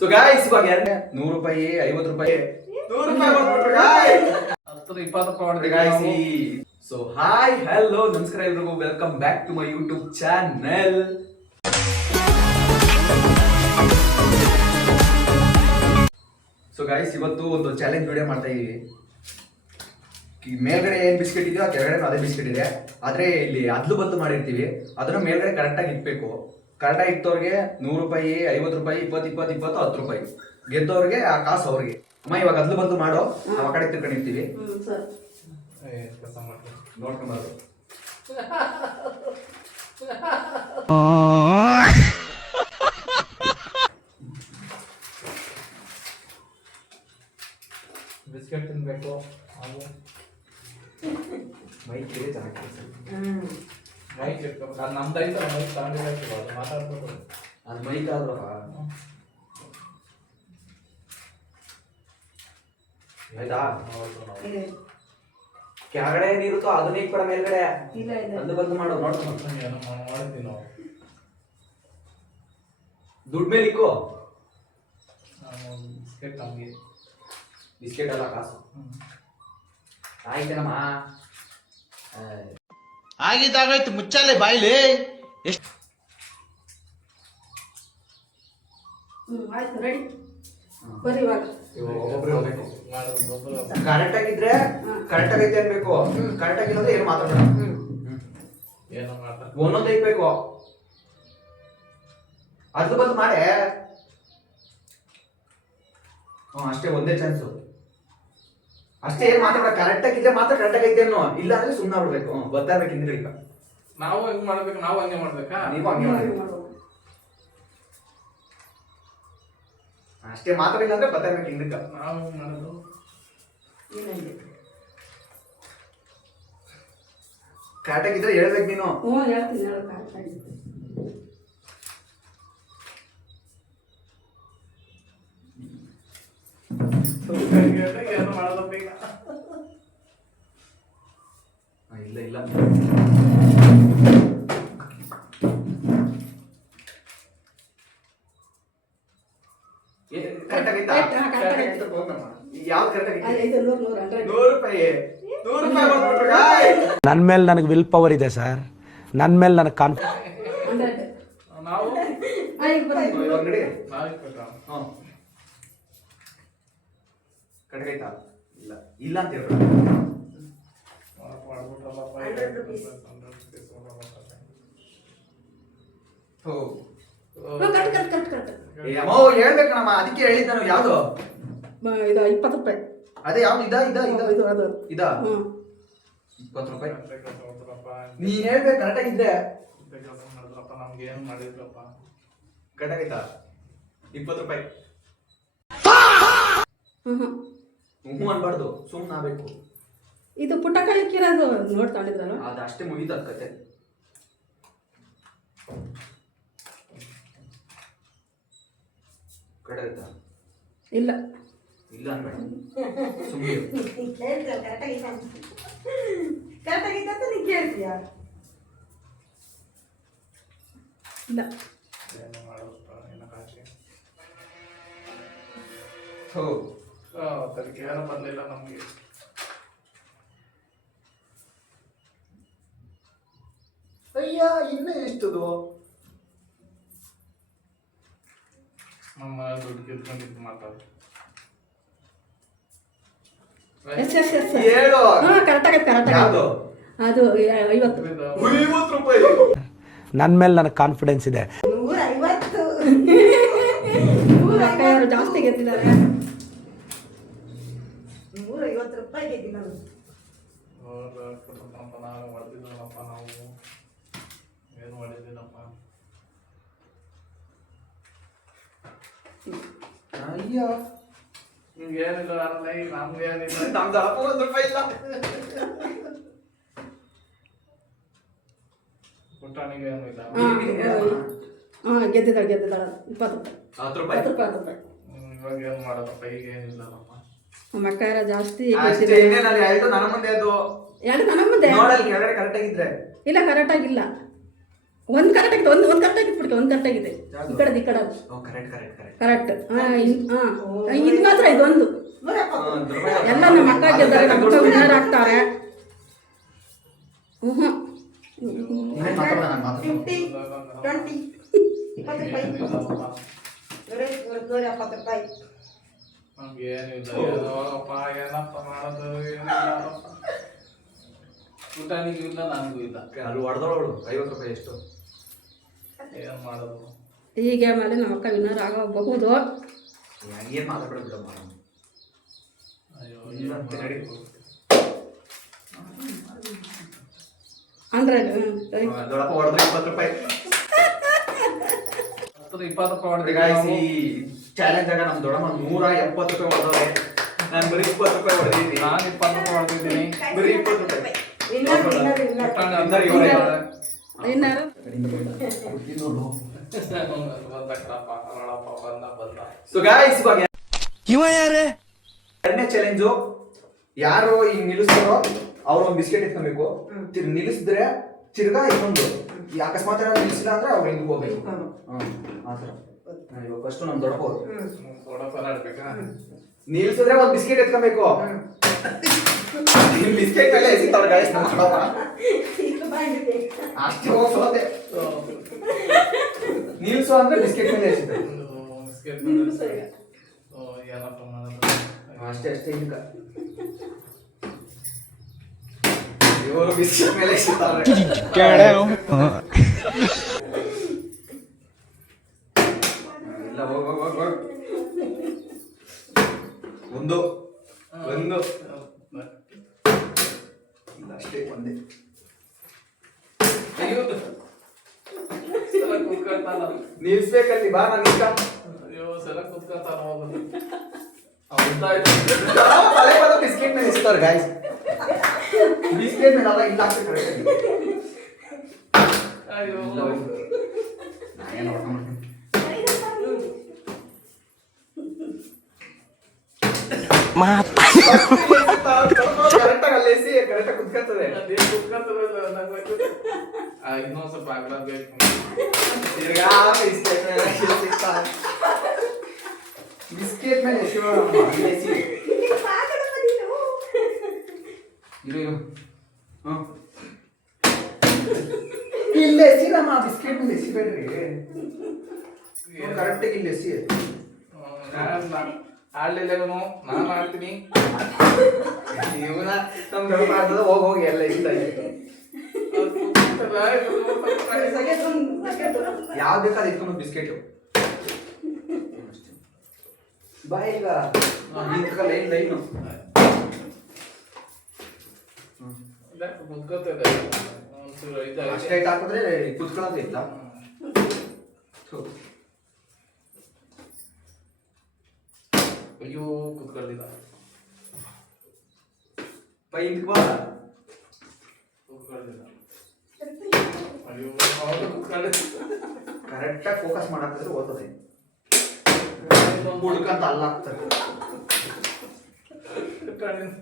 So guys ಇವಾಗ 100 ರೂಪಾಯಿ 50 ರೂಪಾಯಿ 100 ರೂಪಾಯಿ ಬಂದ್ಬಿಟ್ರು ಗಾಯ್ಸ್ 10 20 ರೂಪಾಯಿ ಗಾಯ್ಸ್. ಸೊ ಹಾಯ್ ಹಲೋ ನಮಸ್ಕಾರ ಎಲ್ರಿಗೂ, welcome back to my YouTube channel. So guys ಇವತ್ತು ಒಂದು ಚಾಲೆಂಜ್ ವಿಡಿಯೋ ಮಾಡ್ತಾ ಇದೀವಿ. ಮೇಲ್ಗಡೆ ಏನ್ ಬಿಸ್ಕೆಟ್ ಇದೆಯೋ ಕೆಳಗಡೆ ಅದೇ ಬಿಸ್ಕೆಟ್ ಇದೆ, ಆದ್ರೆ ಇಲ್ಲಿ ಅದ್ಲು ಬದ್ಲು ಮಾಡಿರ್ತೀವಿ, ಅದನ್ನ ಮೇಲ್ಗಡೆ ಕರೆಕ್ಟಾಗಿ ಇಟ್ಬೇಕು. ಕರೆಕ್ಟಾಗಿ ಇಟ್ಟವ್ರಿಗೆ 100 ರೂಪಾಯಿ 50 ರೂಪಾಯಿ 20 20 20 10 ರೂಪಾಯಿ, ಗೆದ್ದವ್ರಿಗೆ ಆ ಕಾಸು ಅವ್ರಿಗೆ. ಅಮ್ಮ ಇವಾಗ ಅದ್ಲು ಬದ್ಲು ಮಾಡೋ, ನಾವು ಆ ಕಡೆ ತಿರ್ಕೊಂಡಿರ್ತೀವಿ, ನೋಡ್ಕೊಂಬಾರ್ದು. ಬಿಸ್ಕೆಟ್ ತಿನ್ಬೇಕು. ಮೈಕ್ ಇದೆ ಚೆನ್ನಾಗಿ ಮೈಕ್ ಇಟ್ಬೇಕು. ಅದು ನಮ್ದೈತೆ, ಮೈಕ್ ತಗೊಂಡಿಲ್ಲ, ಅದು ಮಾತಾಡ್ಬೇಕು. ಅದು ಮೈಕ್ ಆದ್ರೂ ಆಯ್ತಾ. ಕೆಳಗಡೆ ಏನಿರುತ್ತೋ ಅದನ್ನ ಈಗ ಕೂಡ ಮೇಲ್ಗಡೆ ಅದ್ಲು ಬದ್ಲು ಮಾಡೋ, ನೋಡ್ಕೊಂಡು ಮಾಡಿದ್ವಿ ನಾವು. ದುಡ್ಡು ಮೇಲೆ ಇಕ್ಕೋ. ಬಿಸ್ಕೆಟ್ ನಮಗೆ ಬಿಸ್ಕೆಟ್ ಅಲ್ಲ ಕಾಸು. ಆಯ್ತೇನಮ್ಮ, ಆಗಿದ್ದಾಗಾಯ್ತು, ಮುಚ್ಚಾಲೆ ಬಾಯ್ಲಿ. ಎಷ್ಟು ಆಯ್ತು, ರೆಡಿ ಬರ್ರಿ ಇವಾಗ. ಒಬ್ಬೊಬ್ರು ಹೋಗ್ಬೇಕು. ಕರೆಕ್ಟ್ ಆಗಿದ್ರೆ ಕರೆಕ್ಟ್ ಆಗೈತೆ ಅನ್ಬೇಕು, ಕರೆಕ್ಟ್ ಆಗಿಲ್ಲಂದ್ರೆ ಏನು ಮಾತಾಡೋಣ. ಏನೋ ಮಾಡ್ತಾರೆ, ಒಂದೊಂದು ಇಕ್ಬೇಕು. ಅದ್ಲು ಬಂದು ಮಾಡೆ. ಅಷ್ಟೇ, ಒಂದೇ ಚಾನ್ಸು ಅಷ್ಟೇ. ಏನ್ ಮಾತಾಡ, ಕರೆಕ್ಟ್ ಆಗಿದ್ರೆ ಮಾತ್ರ ಕರೆಕ್ಟ್ ಆಗೈತೆ ಅನ್ನೋ, ಇಲ್ಲ ಅಂದ್ರೆ ಸುಮ್ಮನೆ ಬಿಡ್ಬೇಕು. ಗೊತ್ತಾಗ್ಬೇಕು ಹಿಂದ್ಗಡೆ. ನಾವು ಹೆಂಗ್ ಮಾಡ್ಬೇಕು, ನಾವು ಹಂಗೆ ಮಾಡ್ಬೇಕಾ? ನೀವು ಹಂಗೆ ಮಾಡ್ಬೇಕು ಅಷ್ಟೇ. ಮಾತಾಡಿಲ್ಲ ಅಂದ್ರೆ ಗೊತ್ತಾಗ್ಬೇಕು ಹಿಂದಕ್ಕ. ನಾವು ಹೆಂಗ್ ಮಾಡೋದು? ಕರೆಕ್ಟ್ ಆಗಿದ್ರೆ ಹೇಳ್ಬೇಕು ನೀನು. ಹೇಳ್ತೀನಿ, ಹೇಳು ಕರೆಕ್ಟಾಗಿ. ಏನು ಮಾಡೋದಪ್ಪ ಈಗ? ಇಲ್ಲ ಇಲ್ಲ, ಕರೆಕ್ಟ್ ಆಗೈತಾ? ಯಾವ್ದು ಕರೆಕ್ಟ್ ಆಗೈತೆ? ಇದು 100 100 100 ರೂಪಾಯಿ 100 ರೂಪಾಯಿ ಬಂದ್ಬಿಟ್ರು ಗಾಯ್ಸ್. ನನ್ನ ಮೇಲೆ ನನಗೆ ವಿಲ್ ಪವರ್ ಇದೆ ಸರ್, ನನ್ನ ಮೇಲೆ ನನಗೆ ಕಾನ್ಫಿಡೆನ್ಸ್. 100. ನಾವು ಇವಾಗ ನಡಿ. ನಾವು ಇಟ್ಬೇಕಾ? ಕರೆಕ್ಟ್ ಆಗೈತಾ? ಇಲ್ಲ ಇಲ್ಲ ಅಂತ ಹೇಳ್ಬೇಡ. ಮಾಡ್ಬಿಟ್ರಲ್ಲಪ್ಪ, 100 rupees. ಹೋ ಕಟ್. ಅಮ್ಮೋ ಹೇಳ್ಬೇಕು ನಮ್ಮ, ಅದಕ್ಕೆ ಹೇಳಿದ್ದ ನಾನು. ಯಾವ್ದು ಇದು 20 ರೂಪಾಯಿ. ಅದೇ ಯಾವ್ದು? ಇದ ಇದ ಇದ ಇದು ಅದು. ಇದ 20 ರೂಪಾಯಿ. ಮಾಡ್ರಪ್ಪ, ನೀನ್ ಹೇಳ್ಬೇಕು ಕರೆಕ್ಟ್ ಆಗಿದ್ರೆ. ಕೆಲಸ ಮಾಡಿದ್ರಪ್ಪ, ನಮ್ಗೆ ಏನ್ ಮಾಡಿದ್ರಪ್ಪ? ಕರೆಕ್ಟ್ ಆಗೈತಾ? 20 ರೂಪಾಯಿ. ಹ್ಞೂ ಅನ್ಬಾರ್ದು, ಸುಮ್ಮನೆ ಆಗ್ಬೇಕು. ಇದು ಪುಟ್ಟಕಾಯಿ ಇಕ್ಕಿರೋದು ನೋಡ್ತಾಳಿದ್ರಲ್ಲ. ಅದು ಅಷ್ಟೇ ಮುಗಿದ ಕತೆ. ಕರೆಕ್ಟ್ ಆಗೈತಾ? ಇಲ್ಲ ಇಲ್ಲ ಅನ್ಬೇಡ, ಸುಮ್ಮನೆ ಕರೆಕ್ಟಾಗಿದ್ದ ನೀ ಕೇಳ್ತೀಯ. ಇಲ್ಲ ಏನು ಮಾಡೋದಪ್ಪ, ಏನೋ ಕಾಚಿ. ಹೋ ಅದಕ್ಕೆ ಏನೋ ಬರಲಿಲ್ಲ ನಮಗೆ. ಅಯ್ಯ, ಇನ್ನೂ ಎಷ್ಟದು? ನಮ್ಮ ದುಡ್ಡು ಕಿತ್ಕೊಂಡಿದ್ದು ಮಾತಾಡು. Yes yes yes. ಹೇಳು. ಕರೆಕ್ಟಾಗೈತೆ ಯಾವ್ದು? ಅದು 50. 50 ರೂಪಾಯಿ. ನನ್ನ ಮೇಲೆ ನನಗೆ ಕಾನ್ಫಿಡೆನ್ಸ್ ಇದೆ. 150. ಅಕ್ಕಯ್ಯವರು ಜಾಸ್ತಿ ಗೆದ್ದಿದ್ದಾರೆ. 150 ರೂಪಾಯಿ ಗೆದ್ದಿ ನಾನು. ನಾವು ಹೊಡೆದಿಲ್ಲಪ್ಪ, ನಾವು ಏನು ಹೊಡೆದಿಲ್ಲಪ್ಪ. ಅಯ್ಯ, ನಿಮ್ಗೆ ಏನಿಲ್ಲ, ನಮ್ಗೆ ಏನಿಲ್ಲ. ನಮ್ದು 1 ರೂಪಾಯಿ ಇಲ್ಲ. ಪುಟ್ಟಾಣಿಗೆ ಏನು ಇಲ್ಲ. ಗೆದ್ದಿದ್ದಾಳೆ 20 ರೂಪಾಯಿ. 10 ರೂಪಾಯಿ. 10 ರೂಪಾಯಿ. ಇವಾಗ ಏನು ಮಾಡೋದಪ್ಪ, ಈಗ ಏನಿಲ್ಲಪ್ಪ. ನಮ್ಮ ಅಕ್ಕಯ್ಯರ ಜಾಸ್ತಿ ಅಷ್ಟೇ, ಗೆದ್ದಿದ್ದಾರೆ. ಇನ್ನೇನಲ್ಲಿ ಎರಡು ನನ್ನ ಮುಂದೆ ಅದು. ಎರಡು ನನ್ನ ಮುಂದೆ. ನೋಡಲ್ಲಿ ಕೆಳಗಡೆ ಕರೆಕ್ಟ್ ಆಗಿದ್ರೆ. ಇಲ್ಲ ಕರೆಕ್ಟಾಗಿಲ್ಲ. ಒಂದು ಕರೆಕ್ಟ್ ಆಗಿದೆ, ಒಂದು ಕರೆಕ್ಟ್ ಆಗಿದೆ ಬಿಡ್ಕೆ, ಒಂದು ಕರೆಕ್ಟ್ ಆಗಿದೆ. ಈ ಕಡೆದು ಕರೆಕ್ಟ್ ಕರೆಕ್ಟ್ ಕರೆಕ್ಟ್ ಕರೆಕ್ಟ್. ಇದು ಮಾತ್ರ ಇದೊಂದು ಎಲ್ಲ ನಮ್ಮ ಅಕ್ಕ ಗೆದ್ದರೆ ನಮ್ಮ ಅಕ್ಕ ವಿನ್ನರ್ ಆಗ್ತಾರೆ. ನಾನು ಮಾತಾಡ್ತೀನಿ 20 20 170 ರೂಪಾಯಿ. ನಮ್ಗೇನಿಲ್ಲ, ಏನೋಪ್ಪ, ಏನಪ್ಪ ಮಾಡೋದು, ಏನಿಲ್ಲಪ್ಪ. ಊಟನಿಗೂ ಇಲ್ಲ, ನನಗೂ ಇಲ್ಲ. ಅಲ್ಲಿ ಹೊಡೆದವಳು 50 ರೂಪಾಯಿ ಎಷ್ಟು ಏನ್ ಮಾಡೋದು? ಹೀಗೆ ಆಮೇಲೆ ನಮ್ಮ ಅಕ್ಕ ವಿನ್ನರ್ ಆಗಬಹುದು. ಏನು ಮಾತಾಡ್ಬೇಡ ಬಿಡಮ್ಮ. ಅಯ್ಯೋ, ಇಲ್ಲ, ಏನ್ ನಡಿ. ಮಾಡೋದು? 100 ದೊಡ್ಡಪ್ಪ ಹೊಡೆದ್ರೆ 20 ರೂಪಾಯಿ. 20 ರೂಪಾಯಿ ಹೊಡೆದ್ರಿ Guys, ಈ ಚಾಲೆಂಜ್ ಆಗ ನಮ್ ದೊಡ್ಡಮ್ಮ 170 ರೂಪಾಯಿ ಹೊಡೆದವ್ರೆ. ನಾನು ಬರೀ 20 ರೂಪಾಯಿ ಹೊಡೆದಿದ್ದೀನಿ. ನಾನು 20 ರೂಪಾಯಿ ಹೊಡೆದಿದ್ದೀನಿ. ಬರೀ 20 ರೂಪಾಯಿ. Winner winner winner. ಊಟನ ಅಂದ್ರೆ ಇವರೇ ಇದ್ದಾರೆ. ವಿನ್ನರ್ ಬಂದ ಕಣಪ್ಪ, ಅವಳಪ್ಪ ಬಂದ. ಸೊ ಗಾಯ್ಸ್, ಇವಾಗ ಇವ ಯಾರೇ? ಎರಡನೇ ಚಾಲೆಂಜು, ಯಾರು ಈಗ ನಿಲ್ಲಿಸ್ತಾರೋ ಅವ್ರು ಒಂದು ಬಿಸ್ಕೆಟ್ ಎತ್ಕೊಬೇಕು. ನಿಲ್ಲಿಸಿದ್ರೆ ತಿರ್ಗಾ ಇನ್ನೊಂದು, ಈ ಅಕಸ್ಮಾತ್ ಏನಾದ್ರು ನಿಲ್ಲಿಸಿಲ್ಲ ಅಂದ್ರೆ ಅವ್ರು ಹಿಂಗ್ ಹೋಗ್ಬೇಕು. ಆ ಥರ. ಇವಾಗ ಫಸ್ಟ್ ನಮ್ ದೊಡ್ಡಪ್ಪ ಅವ್ರು ದೊಡ್ಡಪ್ಪ ಆಡ್ಬೇಕಾ? ನಿಲ್ಸಿದ್ರೆ ಒಂದು ಬಿಸ್ಕೆಟ್ ಎತ್ಕೊಬೇಕು. ಬಿಸ್ಕೆಟ್ ಮೇಲೆ ಎಸಿತಾವ್ರೆ ಗಾಯ್ಸ್ ನಮ್ಮ ದೊಡ್ಡಪ್ಪ. ಅಷ್ಟೇ ಹೋಗಿ ಸೋತೆ. ನಿಲ್ಸು ಅಂದ್ರೆ ಬಿಸ್ಕೆಟ್ ಮೇಲೆ ಎಸಿತಾರೆ. ಬಿಸ್ಕೆಟ್ ಏನಪ್ಪ ಮಾಡೋದು? ಅಷ್ಟೇ ಈಗ ಇವರು ಬಿಸ್ಕೆಟ್ ಮೇಲೆ ಎಸಿತಾರೆ. ಇಲ್ಲ, ಹೋಗ್. ಒಂದು ಇಲ್ಲ, ಅಷ್ಟೇ ಒಂದೇ. ಅಯ್ಯೋ, ಸಲ ಕೂತ್ಕೊಳ್ತಾನ. ನಿಲ್ಸ್ಬೇಕಲ್ಲಿ, ಬಾ ನಾನು ನಿಲ್ಕ. ಅಯ್ಯೋ, ಸಲ ಕೂತ್ಕೊಳ್ತಾನ, ಹೋಗೋದು. ಬಿಸ್ಕೆಟ್ ಮೇಲೆ ಎಸಿತಾರೆ ಗಾಯ್ಸ್. ಬಿಸ್ಕೆಟ್ ಮೇಲೆ ಅಲ್ಲ, ಇಲ್ಲ ಆಗ್ತದೆ ಕರೆಕ್ಟ್. ಅಯ್ಯೋ, ನಾನೇನು ನೋಡ್ಕೊಂಡ್ಬಿಡ್ತೀನಿ. ಕರೆಕ್ಟಾಗಿ ಅಲ್ಲಿ ಎಸಿ, ಕರೆಕ್ಟಾಗಿ ಕುತ್ಕೊಳ್ತದೆ. ಅದೇನ್ ಕೂತ್ಕೊಳ್ತದಲ್ಲ, ನಂಗ್ ಗೊತ್ತಿಲ್ಲ. ಇನ್ನೊಂದ್ ಸ್ವಲ್ಪ ಆಗ್ಬೇಕು. ತಿರ್ಗಾ ಬಿಸ್ಕೆಟ್ ಮೇಲೆ ಎಸಿತಾರೆ. ಬಿಸ್ಕೆಟ್ ಮೇಲೆ ಎಸಿ ಎಸಿ. ಇರು. ಇಲ್ಲ ಎಸಿರಮ್ಮ, ಬಿಸ್ಕೆಟ್ ಮೇಲೆ ಎಸಿಬೇಡ್ರಿ. ಕರೆಕ್ಟಾಗಿ ಇಲ್ಲಿ ಎಸಿ. ಆಡ್ಲಿಲ್ಲ ಇವನು, ನಾನು ಆಡ್ತೀನಿ. ಇವನ ನಮ್ ದೊಡ್ಡ ಆಡ್ತದ, ಹೋಗಿ ಎಲ್ಲ ಇಷ್ಟ. ಯಾವ್ದು ಬೇಕಾದ್ರೆ ಇಟ್ಕೊಂಡು ಬಿಸ್ಕೆಟ್ ಬಾ. ಈಗ ಲೈನು ಕುತ್ಕೋತದೆ ಒಂಚೂರು ಇದಾಗಿದೆ. ಅಷ್ಟೇ ಹಾಕಿದ್ರೆ ಕುತ್ಕೊಳ್ಳೋದು ಇಲ್ಲ. ಅಯ್ಯೋ, ಕುತ್ಕೊಳ್ಳಿಲ್ಲ. ಬೈ ಹಿಂದಕ್ಕೆ ಬಾ. ಕುತ್ಕೊಳ್ಳಿಲ್ಲ. ಅಯ್ಯೋ, ಹೌದು, ಕುತ್ಕೊಳ್ಳಿಲ್ಲ. ಕರೆಕ್ಟಾಗಿ ಫೋಕಸ್ ಮಾಡಾಕಿದ್ರೆ ಓದ್ತದೆ. ಹುಡ್ಕಂತ ಅಲ್ಲ ಆಗ್ತದೆ. ಕುತ್ಕೊಳ್ಳಿಲ್ಲ.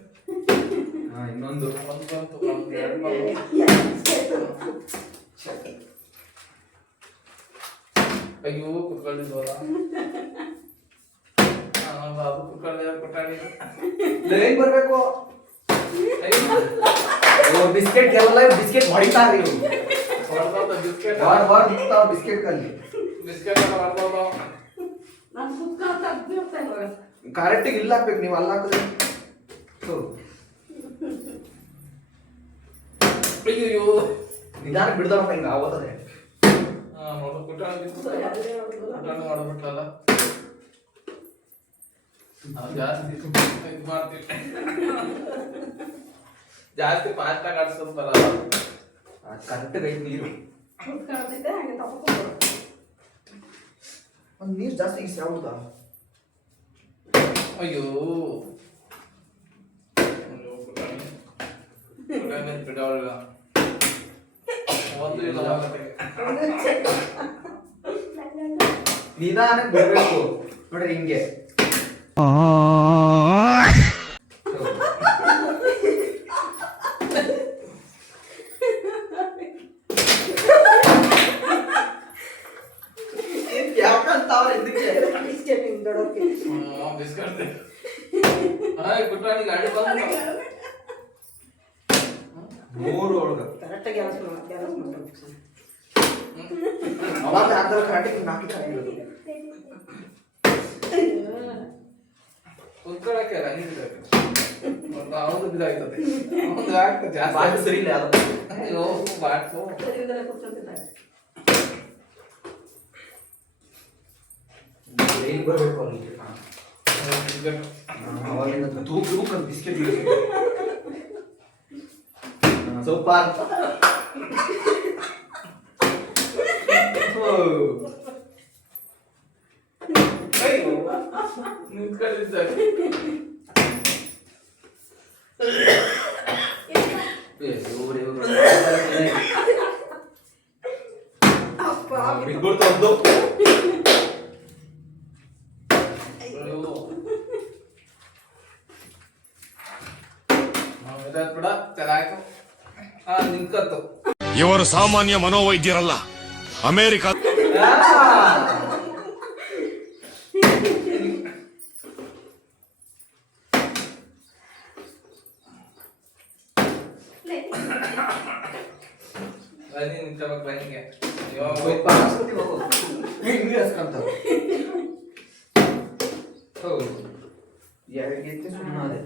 ಇನ್ನೊಂದು ಒಂದು ಬಂತು, ಒಂದು ಎರಡು ಬಂತು. ಅಯ್ಯೋ, ಕುತ್ಕೊಳ್ಳಿಲ್ವಲ್ಲ. ಅದು ಕುತ್ಕೊಳ್ಳಿ, ಕೊಟ್ಟಾಡಿ. ಲೈನ್ ಬರ್ಬೇಕು. ಬಿಸ್ಕೆಟ್ ಎಲ್ಲ ಬಿಸ್ಕೆಟ್ ಹೊಡಿತಾರೆ ಇವ್ರು. ಹೊಡ್ದೋದು ಬಿಸ್ಕೆಟ್. ವಾರ ನಿಂತಾವ ಬಿಸ್ಕೆಟ್ ಕಲ್ಲಿ. ಬಿಸ್ಕೆಟ್ ಎಲ್ಲ ಹೊಡ್ದೋದು. ಕರೆಕ್ಟಿಗೆ ಇಲ್ಲ ಹಾಕ್ಬೇಕು ನೀವು, ಅಲ್ಲಿ ಹಾಕಿದ್ರೆ. ಅಯ್ಯೋ, ನಿಧಾನ ಬಿಡ್ದಪ್ಪ, ಹಿಂಗ ಆಗೋತದೆ. ನೋಡು, ಕುಟ್ಟಾಡಿ ಮಾಡ್ಬಿಟ್ರಲ್ಲ. ನಾವು ಜಾಸ್ತಿ ಇದು ಮಾಡ್ತೀವಿ. ಜಾಸ್ತಿ ಫಾಸ್ಟ್ ಆಗಿ ಆಡ್ಸೋದು ಬರಲ್ಲ. ಕರೆಕ್ಟಾಗಿ ಐದು ನೀರು. ಒಂದು ನೀರು ಜಾಸ್ತಿ ಇಸ್ ಯಾವ್ದಾ? ಅಯ್ಯೋ, ಬಿಡೋಲ್ಲ. ಒಂದು ಇಲ್ಲ, ನಿಧಾನಕ್ಕೆ ಬರಬೇಕು ನೋಡ್ರಿ, ಹಿಂಗೆ. ದೊಡ್ಡೋಕೆ ಬಿಸ್ಕಟ್ ಪುಟಾಣಿ ಗಾಡಿ ಬಂದು ಮೂರು ಒಳಗ ಕರೆಕ್ಟಾಗಿ ಗ್ಯಾಸ್ ಮಾಡ್ತಾರೆ ಅವಾಗ ಅದ್ರ ಕರೆಕ್ಟಾಗಿ ನಾಲ್ಕು ಕುತ್ಕೊಳಕ್ಕೆ ಅವ್ದು ಬಿದ್ದಾಗ್ತದೆ ಅವ್ದು ಆಗ್ತದೆ ಜಾಸ್ತಿ ಬಾಯಿ ಸರಿ ಇಲ್ಲ ಅದು ಅಯ್ಯೋ ಬಾಟ್ಲು ಏನ್ ಬರ್ಬೇಕು ಅವ್ನಿಗೆ ಅವಾಗಿಂದ ತೂಕ ತೂಕ ಬಿಸ್ಕೆಟ್ ಸೂಪರ್ ಅಯ್ಯೋ ನಿಂತ್ಕೊಂಡಿದ್ದಾರೆ ಬಿಟ್ಬಿಡ್ತದ್ದು ಬಿಡ ಚೆನ್ನಾಯ್ತು ನಿಂತ್ಕತ್ತು ಇವರು ಸಾಮಾನ್ಯ ಮನೋವೈದ್ಯರಲ್ಲ ಅಮೆರಿಕ ನಿಂತ್ಕೋಬೇಕು ಹಿಂಗೆ ಅಯ್ಯೋ ಸ್ವಲ್ಪ ಹಾಸ್ಕೊತಿ ಹೋಗು ಹಿಂಗೆ ಹಾಸ್ಕೊಂತ ಹೌದು ಎರಡು ಗೀತೆ ಸುಮ್ಮನೆ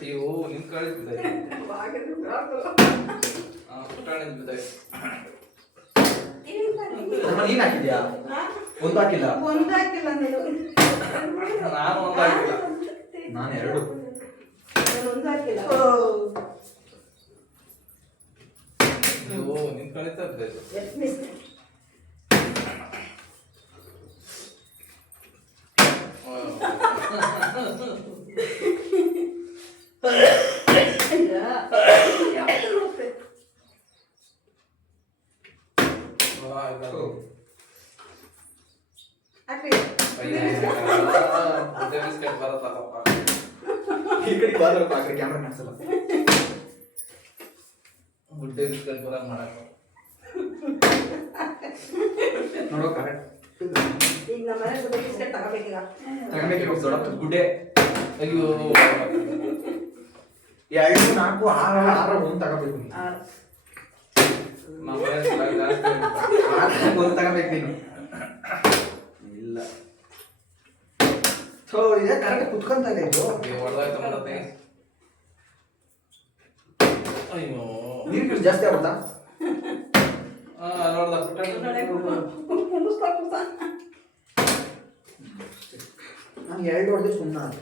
ಅಯ್ಯೋ ನಿಂತ್ಕೊಳ್ಳಿದ್ದೆ ಪುಟಾಣಿ ಬಿದ್ದಾಯ್ತು ನೀನ್ ಹಾಕಿದ್ಯಾ ಒಂದು ಹಾಕಿಲ್ಲ ಒಂದು ಹಾಕಿಲ್ಲ ನೀನು ನಾನು ಒಂದಾಗಿಲ್ಲ ನಾನು ಎರಡು ಒಂದು ಹಾಕಿಲ್ಲ ಅಯ್ಯೋ ನಿಂತ್ಕೊಂಡಿದ್ದ ಬಿದ್ದಾಯ್ತು ಬಿಸ್ಕೆಟ್ ಬರತ್ತಲ್ಲಪ್ಪ ಈ ಕಡೆ ಬಾದ್ರಪ್ಪ ಆ ಕಡೆ ಕ್ಯಾಮ್ರಾ ಕಾಣಿಸಲ್ಲ ಗುಡ್ಡೆ ಬಿಸ್ಕೆಟ್ ಬರ ಮಾಡಕ್ಕ ನೋಡೋ ಕರೆಕ್ಟ್ ಈಗ ನಮ್ಮ ಮನೆ ಗುಡ್ಡೆ ಬಿಸ್ಕೆಟ್ ತಗೋಬೇಕೀಗ ತಗೊಂಡಿರೋ ದೊಡ್ಡ ಗುಡ್ಡೆ ಅಯ್ಯೋ ಎರಡು ನಾಲ್ಕು ಆರು ಆರು ಒಂದು ತಗೋಬೇಕು ನೀನು. ನಮ್ಮ ಮನೆ ಜಾಸ್ತಿ ಆರು ಒಂದು ತಗೋಬೇಕು ನೀನು ಇಲ್ಲ ಥೋ ಇದೆ ಕರೆಕ್ಟ್ ಕುತ್ಕೊಂತ ಇದೆ ಇದು ಹೊಡೆದಾಯ್ತು ಮಾಡತ್ತೆ ಅಯ್ಯೋ ನೀರು ಜಾಸ್ತಿ ಆಗುತ್ತಾ ನೋಡ್ದ ಪುಟಾಣಿ ನಾನು ಎರಡು ಹೊಡೆದು ಸುಮ್ಮನೆ ಅದು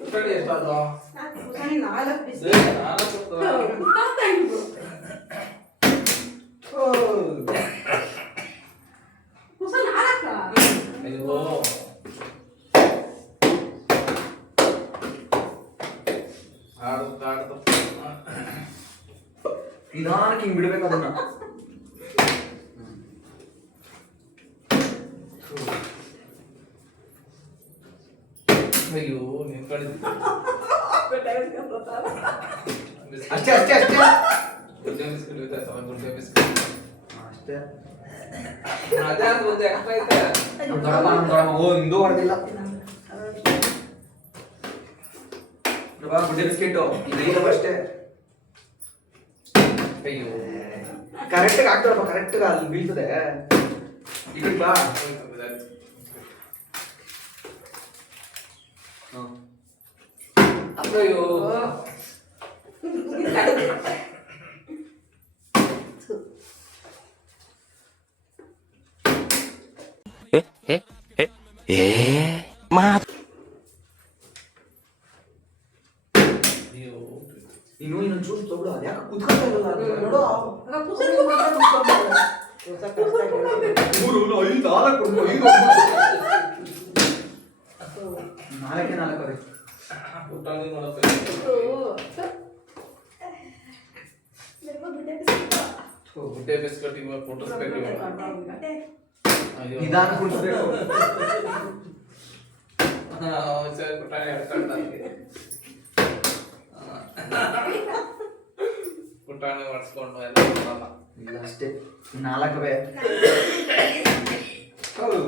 ಪುಟಾಣಿ ಎಷ್ಟಾದ್ರು ನಾಲ್ಕು ಬಿಸ್ಕೆಟ್ ಅಯ್ಯೋ ಆಡ್ದು ನಿಧಾನಕ್ಕೆ ಹಿಂಗೆ ಬಿಡ್ಬೇಕು ಅದನ್ನ ಅಯ್ಯೋ ನಿಂತ್ಕೊಂಡಿದ್ದೆ ಅಷ್ಟೇ ಅಷ್ಟೇ ಅಷ್ಟೇ ಗುಡ್ಡೆ ಬಿಸ್ಕೆಟ್ ಬಿದ್ದಾಯ್ತಲ್ಲ ಗುಡ್ಡೆ ಬಿಸ್ಕೆಟ್ ಅಷ್ಟೇ ಅದೇ ಅದು ಒಂದು ಎಕ್ಸ್ಟ್ರಾ ಐತೆ ದೊಡ್ಡಮ್ಮ ಒಂದು ಹೊಡೆದಿಲ್ಲ ಪ್ರಭಾ ಗುಡ್ಡೆ ಬಿಸ್ಕೆಟು ಇದು ಅಷ್ಟೇ ಅಯ್ಯೋ ಕರೆಕ್ಟಾಗಿ ಆಗ್ತಾರಪ್ಪ ಕರೆಕ್ಟಾಗಿ ಅಲ್ಲಿ ಬೀಳ್ತದೆ ಈ ಕಡೆ ಬಾ ಅಯ್ಯೋ ಇನ್ನು ಇನ್ನೊಂದು ಚೂರು ತಗೊಡು ಅದ್ಯಾಕೆ ಕುತ್ಕೊಳ್ತಾ ಇರಲ್ಲ ಅದು? ನೋಡು ಮೂರು ಐದು ನಾಲ್ಕು ಐದು ನಾಲ್ಕೇ ನಾಲ್ಕು ಅದೇ ಪುಟಾಣಿ ನೋಡಪ್ಪ ಗುಡ್ಡೆ ಬಿಸ್ಕೆಟ್ ಇವಾಗ ಕೊಟ್ಟಿಸ್ಬೇಕು ಇವಾಗ ಅಯ್ಯೋ ನಿಧಾನ ಕುಡಿಸ್ಬೇಕು ಸರಿ ಪುಟಾಣಿ ಹಿಡ್ಕೊಂಡಂಗೆ ಪುಟಾಣಿ ಹೊಡ್ಸ್ಕೊಂಡು ಎಲ್ಲ ಬರಲ್ಲ ಇಲ್ಲ ಅಷ್ಟೇ ನಾಲ್ಕವೇ ಹೌದು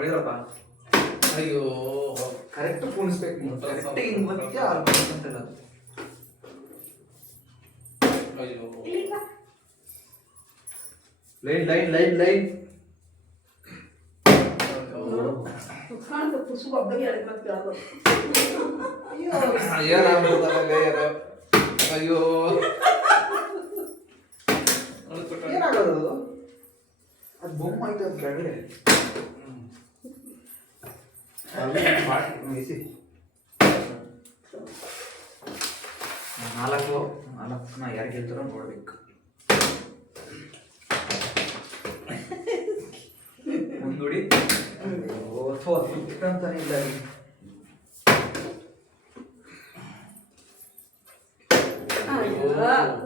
ಹೊಡಿದ್ರಪ್ಪ. ಅಯ್ಯೋ ಕರೆಕ್ಟ್ ಕುಣಿಸ್ಬೇಕು ನೀವು. ಕರೆಕ್ಟ್ ಹಿಂಗ್ ಬರ್ತೀಯ ಅಂತ ಹೇಳೋದು. ಅಯ್ಯೋ ಲೈನ್ ಲೈನ್ ಲೈನ್ ಲೈನ್. ಕುತ್ಕೊಂಡು ಕುಸು ಒಬ್ಬಗೆ ಎಳ್ಕೊಂಡು ಕೇಳೋದು. ಅಯ್ಯೋ ಏನಾಗೋದು ಅದು ಬೊಮ್ಮ ಆಯ್ತು ಅದು ಕೆಳಗಡೆ. ನಾಲ್ಕು ಯಾರು ಗೆಲ್ತಾರೋ ನೋಡ್ಬೇಕು. ಮುಂದೂಡಿ ಅಂತಾನೆ ಇಲ್ಲ ಅಲ್ಲಿ.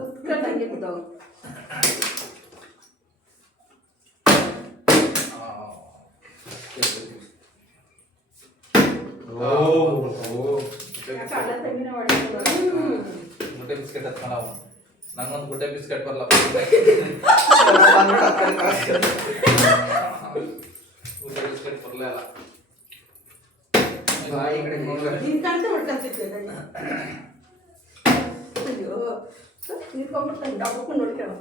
ಕುತ್ಕೊಂಡು ಹಂಗೆ ಕೂತಾವ. ಯಾಕೆ ಅಣ್ಣ ತಂಗಿನ ಮಾಡ್ಕೊಂಡು ಗುಡ್ಡೆ ಬಿಸ್ಕೆಟ್ ಹತ್ಕೊಂಡವ. ನಂಗೊಂದು ಗುಡ್ಡೆ ಬಿಸ್ಕೆಟ್ ಬರಲ್ಲ. ಗುಡ್ಡೆ ಬಿಸ್ಕೆಟ್ ಬರಲೇ ಇಲ್ಲ. ನಿಂತ್ಕೊಂತ ಹೊಡ್ಕೊಂತಿದ್ದೆ. ಅಯ್ಯೋ ನಿಂತ್ಕೊಂಡ್ಬಿಡ್ತಾನೆ ಡಾಕ್ಟರ್ ನೋಡ್ಕೊಳ್ಳೋ.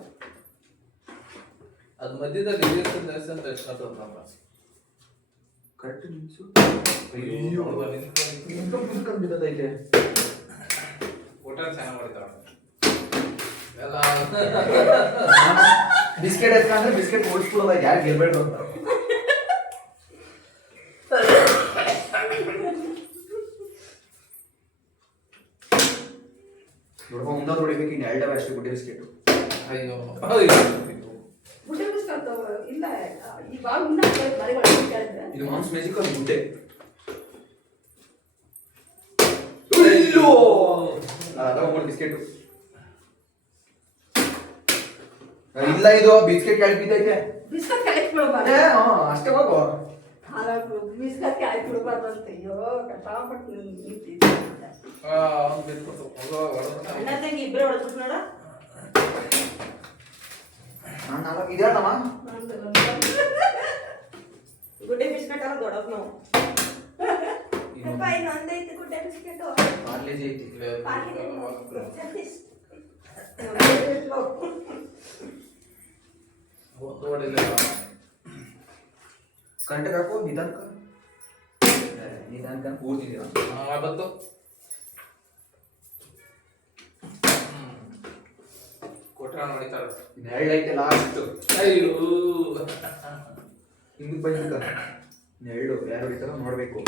ಅದು ಮಧ್ಯದಲ್ಲಿ ಇಳಿಯೋದು ಜಾಸ್ತಿ ಅಂತ ಎಷ್ಟಾಗ್ತದೆ ನಮ್ಮ ಕರೆಕ್ಟ್ ನಿಲ್ಸು. ಅಯ್ಯೋ ನಿಂತ್ಕೊಂಡು ಬಿದ್ದೈತೆ. ಊಟ ಚೆನ್ನಾಗಿ ಮಾಡಿದ್ದಾವ ಎಲ್ಲ. ಬಿಸ್ಕೆಟ್ ಎತ್ಕೊಂಡ್ರೆ ಬಿಸ್ಕೆಟ್ ಓಡಿಸ್ಕೊಳ್ಳೋದ ಯಾರು ಗೆಲ್ಬೇಡ್ರು ಅಂತ. ನೋಡ್ಬ ಮುಂದೆ ನೋಡಿಬೇಕು. ಇನ್ನು 2 ಅಷ್ಟೇ ಗುಡ್ಡೆ ಬಿಸ್ಕೆಟು. ಅಯ್ಯೋ ಗುಡ್ಡೆ ಬಿಸ್ಕೊಂತಾವ. ಇಲ್ಲ ಈ ಬಾವು ಇನ್ನೂ ಮರಿ ಮಾಡಿದ್ರೆ ಇದು ಮಾಮ್ಸ್ ಮ್ಯಾಜಿಕ್ ಅದು ಗುಡ್ಡೆ. ಅಯ್ಯೋ ಅದ ಬಿಸ್ಕೆಟು ಇಲ್ಲ. ಇದು ಬಿಸ್ಕೆಟ್ ಕೆಳಗೆ ಬಿದ್ದೈತೆ. ಬಿಸ್ಕಟ್ ಕೆಳಗೆ ಬಿಡಬಾರ್ದು. ಅಷ್ಟೇ ಹೋಗು. ಬಿಸ್ಕಟ್ ಕೆಳಗೆ ಬಿಡಬಾರ್ದು ಅಂತ. ಅಯ್ಯೋ ಕಟಾಪಟ್ಟು ನಿಂತಿದ್ದೆ. ಅಣ್ಣ ತಂಗಿ ಇಬ್ಬರೇ ಹೊಡೆದ್ಬಿಟ್ಟು ನೋಡ. ನಾನು 4 ಇದೇನಮ್ಮ. ಗುಡ್ಡೆ ಬಿಸ್ಕೆಟ್ ಅಲ್ಲ ದೊಡ್ಡದು ನಾವು. ಇನ್ನೊಂದೈತಿ ಗುಡ್ಡೆ ಬಿಸ್ಕೆಟು. ಪಾರ್ಲೇಜಿ ಐತಿ. ಕರೆಕ್ಟಾಗಿ ಹಾಕು. ನಿಧಾನಕ ಕೂರ್ತಿದ್ದೀರ. ಬಂತು. ಕೊಟ್ರ ನೋಡಿತಾಳ. 2 ಐತೆ ಲಾಸ್ಟ್. ಅಯ್ಯೋ ಹಿಂದಕ್ಕೆ ಬಂದಿದ್ದ 2 ಯಾರು ಹೊಡಿತಾರೋ ನೋಡ್ಬೇಕು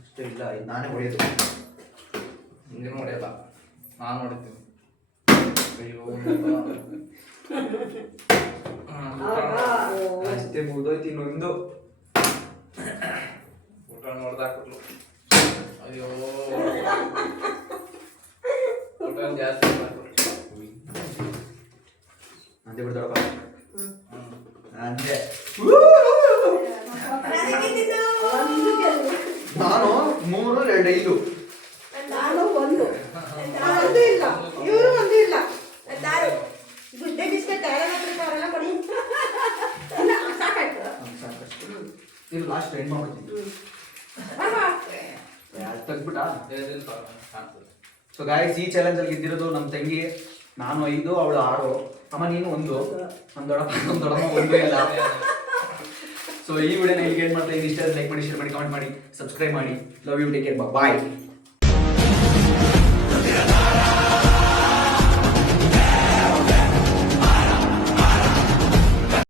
ಅಷ್ಟೇ. ಇಲ್ಲ ಇದು ನಾನೇ ಹೊಡೆಯೋದು. ನೀನು ಹೊಡೆಯಲ್ಲ, ನಾನು ಹೊಡಿತೀನಿ. ಅಯ್ಯೋ ಅಷ್ಟೇ ಮುಗ್ದೋಯ್ತು. ಇನ್ನೊಂದು ಊಟ ನೋಡ್ದಾಕ್ಬಿಟ್ಲು. ಅಯ್ಯೋ ಊಟ ಜಾಸ್ತಿ ಮಾಡ್ಬಿಟ್ಲು. ಅಂತೆ ಬಿಡ್ತಾಳಪ್ಪ. ಅಂತೆ ನಾನು 3, 2, 5. ನಾನು ಒಂದು ಒಂದು ಇಲ್ಲ, ಇವರು ಒಂದು ಇಲ್ಲ. ಗುಡ್ಡೆ ಬಿಸ್ಕೆಟ್ ಯಾರೆಲ್ಲ ಕೊಡಿ. ಸಾಕಾಯ್ತು. ಇದು ಲಾಸ್ಟ್ ಎಂಡ್ ಮಾಡ್ಬಿಡ್ತೀನಿ. ತೆಗ್ಬಿಟ್ಟ. ಸೊ ಗಾಯ್ಸ್, ಈ ಚಾಲೆಂಜ್ ಅಲ್ಲಿ ಗೆದ್ದಿರೋದು ನಮ್ಮ ತಂಗಿ. ನಾನು 5, ಅವಳು 6. ಅಮ್ಮ ನೀನು 1, ನಮ್ಮ ದೊಡ್ಡಮ್ಮ 1 ಎಲ್ಲ. ಸೊ ಈ ವಿಡಿಯೋನ ಇಲ್ಲಿಗೆ ಏನು ಮಾಡ್ತಾ ಇದ್ದೀನಿ. ಇಷ್ಟ ಲೈಕ್ ಮಾಡಿ, ಶೇರ್ ಮಾಡಿ, ಕಮೆಂಟ್ ಮಾಡಿ, ಸಬ್ಸ್ಕ್ರೈಬ್ ಮಾಡಿ. Love you, take care, bye.